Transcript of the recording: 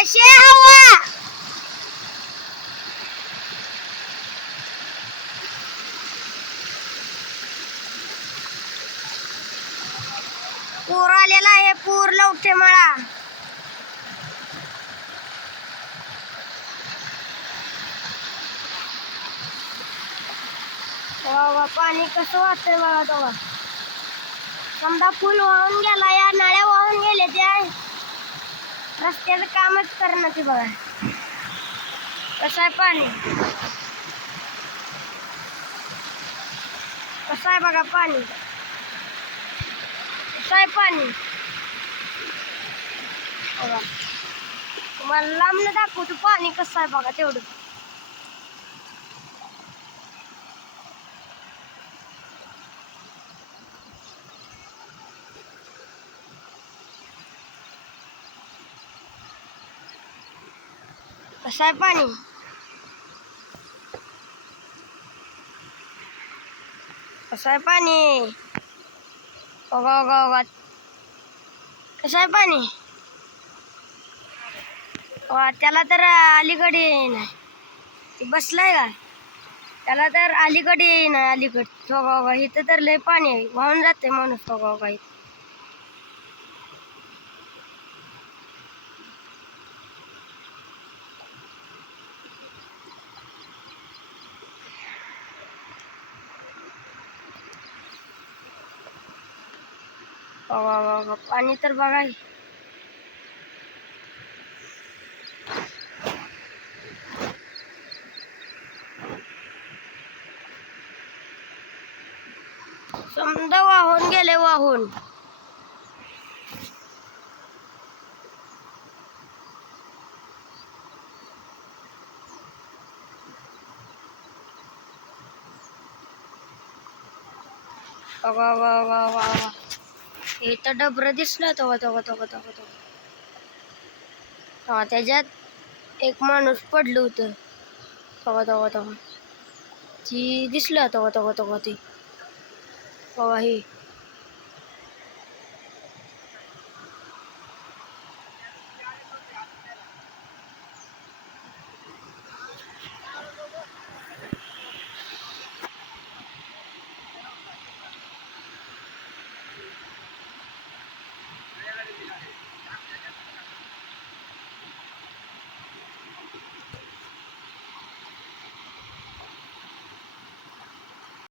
कशी हवा? पूर आलेला आहे पूर लवठे मळा बघा पाणी कसं वाटतंय बघा तेव्हा. समजा पूल वाहून गेला या नळ्या वाहून गेले त्या. रस्त्याचं कामच करणं ते बघा. कसं आहे पाणी? कसं आहे बघा पाणी? कसं आहे पाणी? बघा. तुम्हाला लांबनं दाखवतो पाणी कसं आहे बघा तेवढं. कसं आहे पाणी? कसं आहे पाणी? ओगा ओगा ओगा कसं आहे पाणी? वा त्याला तर अलीकडे नाही. ते बसलाय का? त्याला तर अलीकडे नाही अलीकडे. ओगा ओगा इथं तर लय पाणी आहे. वाहून जाते माणूस ओगा ओगा इथं. वा पाणी तर बघा समद समजा वाहून गेले वाहून. वा वा वा वा वा. हे तर डबरं दिसला तेव्हा तेव्हा तेव्हा तेव्हा तेव्हा हा त्याच्यात एक माणूस पडलं होतं. तेव्हा तेव्हा तेव्हा ती दिसलं तेव्हा तेव्हा तेव्हा ती. तेव्हा हे.